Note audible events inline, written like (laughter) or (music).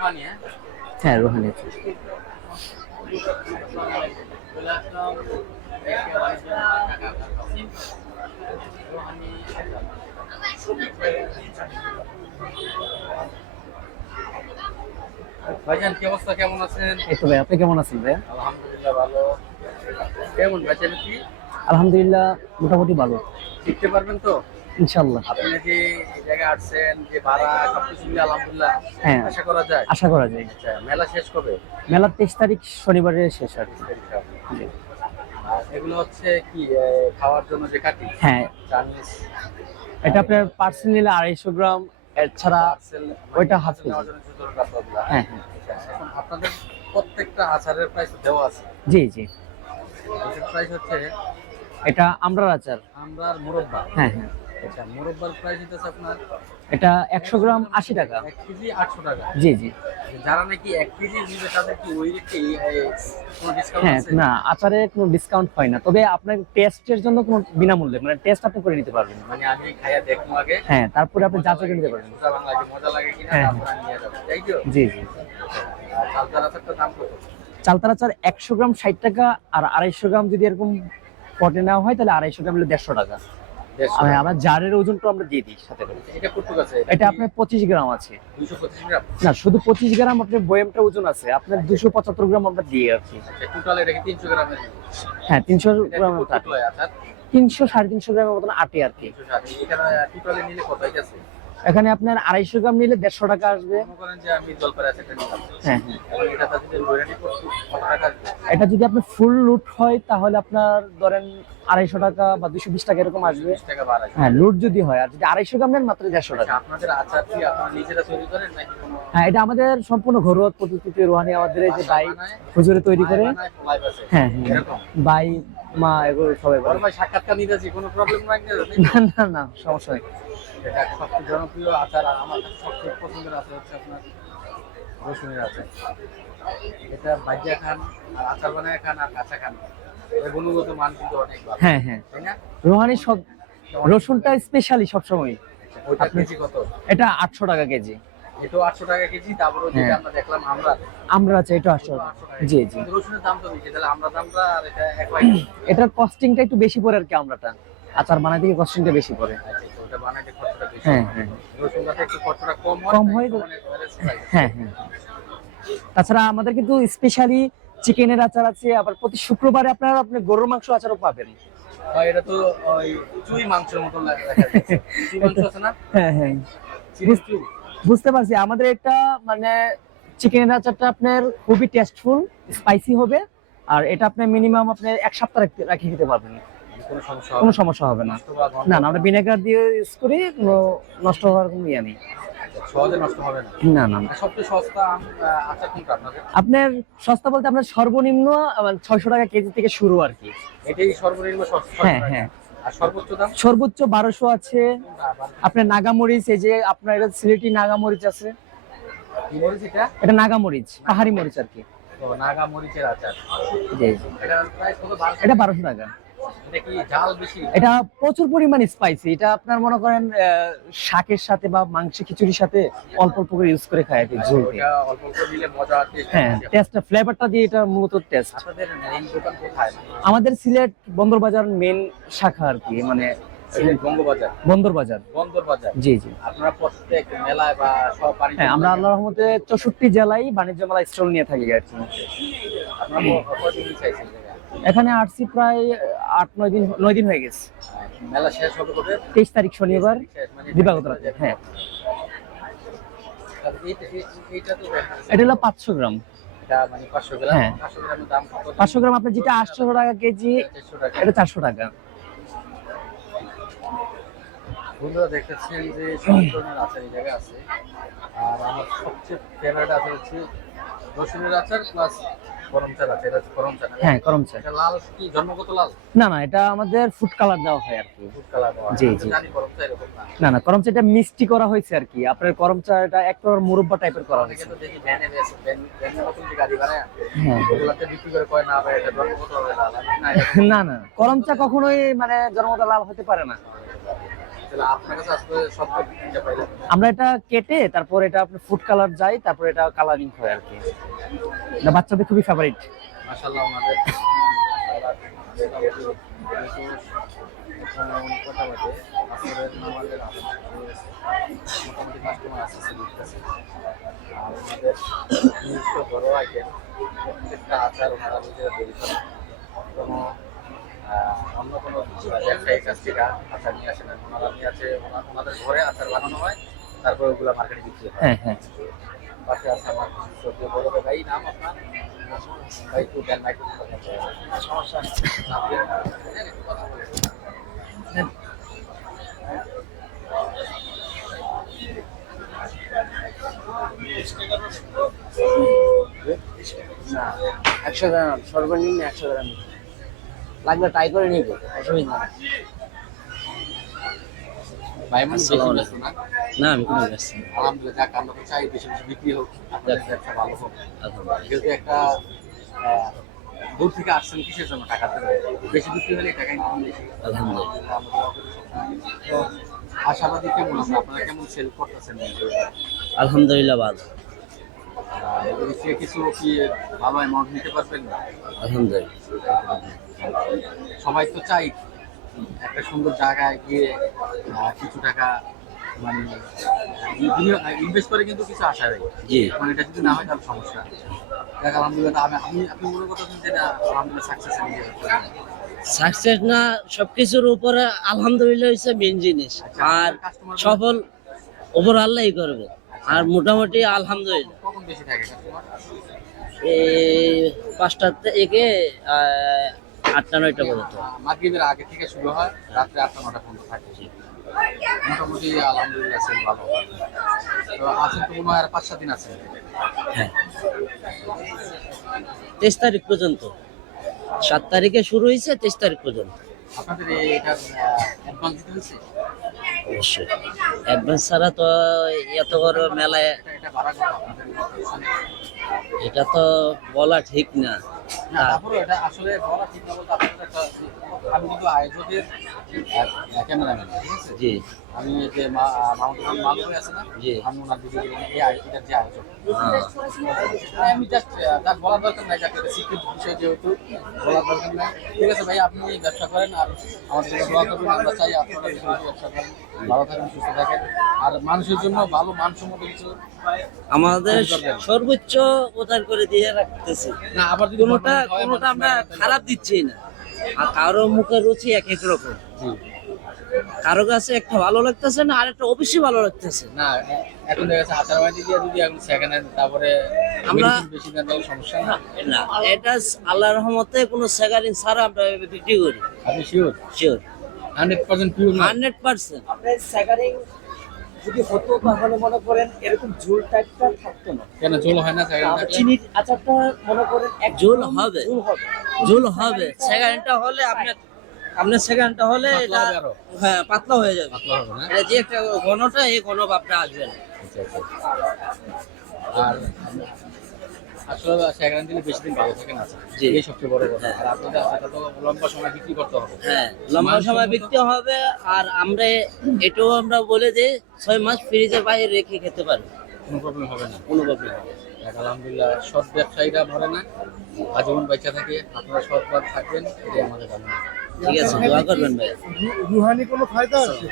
হ্যাঁ? হ্যাঁ রোহানি। আছে ভাইজান কি অবস্থা? কেমন আছেন? এই তো ভাই আপনি কেমন আছেন ভাইয়া? আলহামদুলিল্লাহ ভালো। কেমন বেচেন কি? আলহামদুলিল্লাহ মোটামুটি ভালো। শিখতে পারবেন তো? ইনশাল্লাহ আপনি যে এই জায়গায় আসছেন যে ভাড়া সবকিছু মিলে আলহামদুলিল্লাহ হ্যাঁ। আশা করা যায়? আশা করা যায়। আচ্ছা মেলা শেষ কবে? মেলার তেইশ তারিখ শনিবারে শেষ কি। জি। আর এগুলো হচ্ছে কি খাওয়ার জন্য যে কাটি হ্যাঁ। এটা আপনার পার্সেল নিলে আড়াইশো গ্রাম এছাড়া ওইটা half কেজি। হ্যাঁ হ্যাঁ। আচ্ছা, এখন আপনাদের প্রত্যেকটা আচারের প্রাইস দেওয়া আছে। জি জি। প্রাইস হচ্ছে এটা আমরার আচার। আমরা মুরব্বা। হ্যাঁ হ্যাঁ। আচ্ছা মুরব্বার প্রাইস হচ্ছে আপনার? এটা একশো গ্রাম আশি টাকা। কেজি জি জি। যারা নাকি এক কেজি নিবে তাদের কি ওই রেটে কোনো ডিসকাউন্ট হ্যাঁ আছে? না আচারে কোনো ডিসকাউন্ট হয় না। তবে আপনার টেস্টের জন্য কোনো বিনামূল্যে মানে টেস্ট আপনি করে নিতে পারবেন। মানে আমি খাইয়া দেখব আগে। হ্যাঁ তারপরে আপনি যাচাই করে নিতে পারবেন। মজা বাংলা মজা লাগে কিনা হ্যাঁ, নিয়ে যাব। তাই তো? জি জি। আর চালতার আচারটার দাম কত? চালতার আচার একশো গ্রাম ষাট টাকা আর আড়াইশো গ্রাম যদি এরকম পটে নেওয়া হয় তাহলে আড়াইশো গ্রাম হলে দেড়শো টাকা। আর আমরা জারের ওজনটা আমরা দিয়ে দিই সাথে করে। এটা কতটুকু আছে? এটা আপনার পঁচিশ গ্রাম আছে। দুশো পঁচিশ গ্রাম? না শুধু পঁচিশ গ্রাম আপনার বয়ামটা ওজন আছে। আপনার দুশো পঁচাত্তর গ্রাম আমরা দিয়ে কি। টোটাল এটা কি গ্রামের হ্যাঁ এটা গ্রাম কত আটে। হয় আচার তিনশো সাড়ে তিনশো গ্রামের মতন আটে আর কি। টোটালে নিলে কত এখানে আপনার আড়াইশো গ্রাম নিলে দেড়শো টাকা আসবে। আমি এটা যদি লইরা নিই কত কত টাকা আসবে? এটা যদি আপনি ফুল লুট হয় তাহলে আপনার ধরেন আড়াইশো টাকা বা দুশো বিশ টাকা এরকম আসবে। হ্যাঁ লুট যদি হয় আর যদি আড়াইশো গ্রাম নেন মাত্র দেড়শো আচ্ছা টাকা। হ্যাঁ এটা আমাদের সম্পূর্ণ ঘরোয়া পদ্ধতিতে রোহানি আমাদের এই যে বাই? হুজুরে তৈরি করে। বাসে? হ্যাঁ হ্যাঁ বাই মা এগুলো সবাই বলে সাক্ষাৎকার নিতে কোনো প্রবলেম নাই না না না সমস্যা নেই। সবচেয়ে জনপ্রিয় আচার আর আমার সবচেয়ে পছন্দের আচার হচ্ছে আপনার রসুনের আচার এটা ভাজিয়া খান আর আচার বানায় খান আর কাঁচা খান। এর গুণগত মান কিন্তু অনেক ভালো। হ্যাঁ হ্যাঁ। তাই না? রোহানি সব রসুনটা স্পেশালি সবসময় ওইটা কেজি কত? এটা আটশো টাকা কেজি। এটাও আটশো টাকা কেজি তারপরে যেটা হ্যাঁ। আমরা দেখলাম আমরা আমরা আছে এটা আটশো টাকা জি জি। রসুনের দাম তো বেশি তাহলে আমরা দামটা আর এটা এক লাখ। এটার কস্টিংটা একটু বেশি পড়ে আর কি আমরাটা আচার বানাই থেকে কস্টিংটা বেশি পড়ে। আচ্ছা, ওটা বানাইতে হ্যাঁ হ্যাঁ। একটু খরচটা কম হয় কম হয়। মানে হয়। হ্যাঁ হ্যাঁ তাছাড়া আমাদের কিন্তু স্পেশালি চিকেনের আচার আছে আবার প্রতি শুক্রবারে আপনারা আপনি গরুর মাংস আচারও পাবেন। এটা তো ওই চুই মাংসের মতো লাগে (laughs) চুই মাংস আছে না? হ্যাঁ হ্যাঁ। বুঝতে পারছি। আমাদের এটা মানে চিকেনের আচারটা আপনার খুবই টেস্টফুল স্পাইসি হবে আর এটা আপনি মিনিমাম আপনি এক সপ্তাহ রাখতে রাখি দিতে পারবেন। কোনো সমস্যা হবে না। না। না আমরা ভিনেগার দিয়ে ইউজ করি কোনো নষ্ট হওয়ার কোনো ইয়ে নেই। না। না আপনাদের? আপনার সস্তা বলতে আপনার সর্বনিম্ন ছয়শো টাকা কেজি থেকে শুরু আর কি। এটাই সর্বনিম্ন হ্যাঁ হ্যাঁ। সর্বোচ্চ বারোশো আছে? আপনার নাগামরিচ এই যে আপনার এটা সিলেটি নাগামরিচ আছে। এটা? নাগামরিচ পাহাড়ি মরিচ আর কি। ও, নাগা আচার। এটা বারোশো টাকা। এটা প্রচুর পরিমাণ স্পাইসি এটা আপনার মনে করেন শাকের সাথে বা মাংস খিচুড়ির সাথে অল্প অল্প করে ইউজ করে খায় আর ঝোল হ্যাঁ টেস্টটা ফ্লেভারটা দিয়ে এটা মূলত টেস্ট আমাদের সিলেট বন্দর বাজার মেন শাখা আর কি মানে বন্দর বাজার জি জি। আপনারা প্রত্যেক মেলায় বা সব হ্যাঁ আমরা আল্লাহর রহমতে চৌষট্টি জেলায় বাণিজ্য মেলা স্টল নিয়ে থাকি আর কি। এখানে আসছি প্রায় আট নয় দিন নয় দিন হয়ে গেছে। মেলা শেষ হবে কবে? তেইশ তারিখ শনিবার মানে দিবাগত রাতে হ্যাঁ। এটা হলো পাঁচশো গ্রাম। মানে হ্যাঁ। পাঁচশো গ্রাম আপনার যেটা আটশো টাকা কেজি এটা চারশো টাকা। বন্ধুরা দেখতেছেন যে সব ধরনের আচার এই জায়গায় আছে। আর আমার সবচেয়ে ফেভারিট আচার হচ্ছে রসুনের আচার প্লাস গরম চাল আছে এটা হচ্ছে গরম চাল হ্যাঁ গরম চা। লাল কি জন্মগত লাল? না না এটা আমাদের ফুড কালার দেওয়া হয় আর কি। ফুড কালার জি, জি। জানি গরম চা এরকম না। না না চাটা মিষ্টি করা হয়েছে আর কি। আপনার এক প্রকার মুরব্বা টাইপের করা হয়েছে। হ্যাঁ। না জন্মগত না গরম চা কখনোই মানে জন্মদা লাল হতে পারে না। আমরা এটা কেটে তারপর এটা আপনার ফুড কালার যায় তারপর এটা কালারিং হয় আর কি। এটা বাচ্চাদের খুবই ফেভারিট মাশাআল্লাহ আমাদের মোটামুটি কাস্টমার আসছে আর আমাদের নিজস্ব ঘরোয়া আইটেম প্রত্যেকটা আচার ওনারা নিজেরা তৈরি করেন। কোনো আহ, অন্য কোনো ব্যবসায়ীর কাছ থেকে আচার নিয়ে আসে না ওনারা নিয়ে আছে ওনা- ওনাদের ঘরে আচার বানানো হয় তারপর ওগুলো মার্কেটে বিক্রি হয়। হ্যাঁ হ্যাঁ। পাশে আছে আমার বড় ভাই নাম আপনার? ভাই একটু দেন সমস্যা। না একশো গ্রাম সর্বনিম্ন একশো গ্রাম লাগলে ট্রাই করে নিব অসুবিধা ভাই মানে না? না আমি কোনো ব্যস্ত না। আলহামদুলিল্লাহ যাক আমরা চাই বেশি বেশি বিক্রি হোক আপনাদের ব্যবসা ভালো হোক। যেহেতু একটা আহ, দূর থেকে আসছেন কিসের জন্য টাকা বেশি বিক্রি হলে টাকা ইনকাম বেশি। আশাবাদী কেমন? আমরা আপনারা কেমন সেল করতেছেন আলহামদুলিল্লাহ ভালো। কিছু কি ভালো অ্যামাউন্ট নিতে পারবেন? না আলহামদুলিল্লাহ। সবাই তো চাই একটা সুন্দর জায়গায় গিয়ে কিছু টাকা মানে ইনভেস্ট করে কিন্তু কিছু আশা নেই জি। এখন এটা যদি না হয় তাহলে সমস্যা। দেখ আলহামদুলিল্লাহ আমি আমি আপনি মনে করতেছেন যে আলহামদুলিল্লাহ সাকসেস সাকসেস না সবকিছুর উপরে আলহামদুলিল্লাহ হচ্ছে মেন জিনিস। আর সফল ওপর আল্লাহই করবে। আর মোটামুটি আলহামদুলিল্লাহ। কখন বেশি থাকে এই আটটা নয়টা পর্যন্ত। মাগরিবের আগে থেকে শুরু হয় রাত্রে আটটা নটা পর্যন্ত থাকে। মোটামুটি আলহামদুলিল্লাহ সেল ভালো। তো আছেন তো মনে হয় আর পাঁচ সাত দিন আছে। হ্যাঁ। তেইশ তারিখ পর্যন্ত। সাত তারিখে শুরু হয়েছে তেইশ তারিখ পর্যন্ত। আপনাদের এটার অ্যাডভান্স দিতে হয়েছে? অবশ্যই। অ্যাডভান্স ছাড়া তো এত বড় মেলায় এটা তো বলা ঠিক না। তারপরে এটা আসলে বলা ঠিক না বলতে আপনাদের একটা আমি কিন্তু আয়োজকের ক্যামেরাম্যান ঠিক আছে? জি। আমি যে মা- মাউন্টেন মালগুলো আছে না জি। আমি ওনার ভিডিও এই আয়- এটার যে আয়োজক হ্যাঁ। আমি জাস্ট তার বলার দরকার নাই যাকে সিক্রেট বিষয় যেহেতু বলার দরকার নাই। ঠিক আছে ভাই আপনি ব্যবসা করেন আর আমাদের করবেন আমরা চাই আপনারা ব্যবসা করেন ভালো থাকেন সুস্থ থাকেন। আর মানুষের জন্য ভালো মানসম্মত কিছু আমাদের সর্বোচ্চ উদ্ধার করে দিয়ে রাখতেছি। না আবার যদি কোনোটা কোনোটা আমরা খারাপ দিচ্ছি না। আর কারও মুখের রুচি এক এক রকম। কারও কাছে একটা ভালো লাগতেছে না আরেকটা অবশ্যই ভালো লাগতেছে। না এখন দেখা যাচ্ছে আচার বাড়ি দিয়ে যদি এখন সেকেন্ড হ্যান্ড তারপরে আমরা- বেশি দেন সমস্যা না? না এটা আল্লাহর রহমতে কোনো সেগারিন ছাড়া আমরা বিক্রি করি। আপনি sure sure hundred percent pure hundred percent যদি হতো তাহলে মনে করেন এরকম ঝোল টাইপটা থাকতো না। কেন ঝোল হয় না চিনি আচারটা মনে করেন এক ঝোল হবে। ঝোল হবে। ঝোল হবে। সেগারিনটা হলে আপনার আপনার সেকেন্ডটা হলে এটা হ্যাঁ পাতলা হয়ে যাবে। পাতলা হবে না? এটা যে একটা ঘনটা এই ঘন ভাবটা আসবে না। আচ্ছা, আচ্ছা। আর আসলে সেকেন্ড দিলে বেশি দিন ভালো থাকে না। জি। এই সবচেয়ে বড় কথা। আর আপনাদের আচারটা তো লম্বা সময় বিক্রি করতে হবে। হ্যাঁ লম্বা সময় বিকতে হবে আর আমরা এটাও আমরা বলে যে ছয় মাস ফ্রিজের বাইরে রেখে খেতে পারব। কোনো প্রবলেম হবে না। কোনো প্রবলেম হবে না। আলহামদুলিল্লাহ সৎ ব্যবসায়ীরা মরে না। আজীবন বেঁচে থাকে। আপনারা সৎভাব থাকবেন এটাই আমাদের কামনা। ঠিক আছে দোয়া করবেন ভাই। রুহানি কোনো ফায়দা আছে?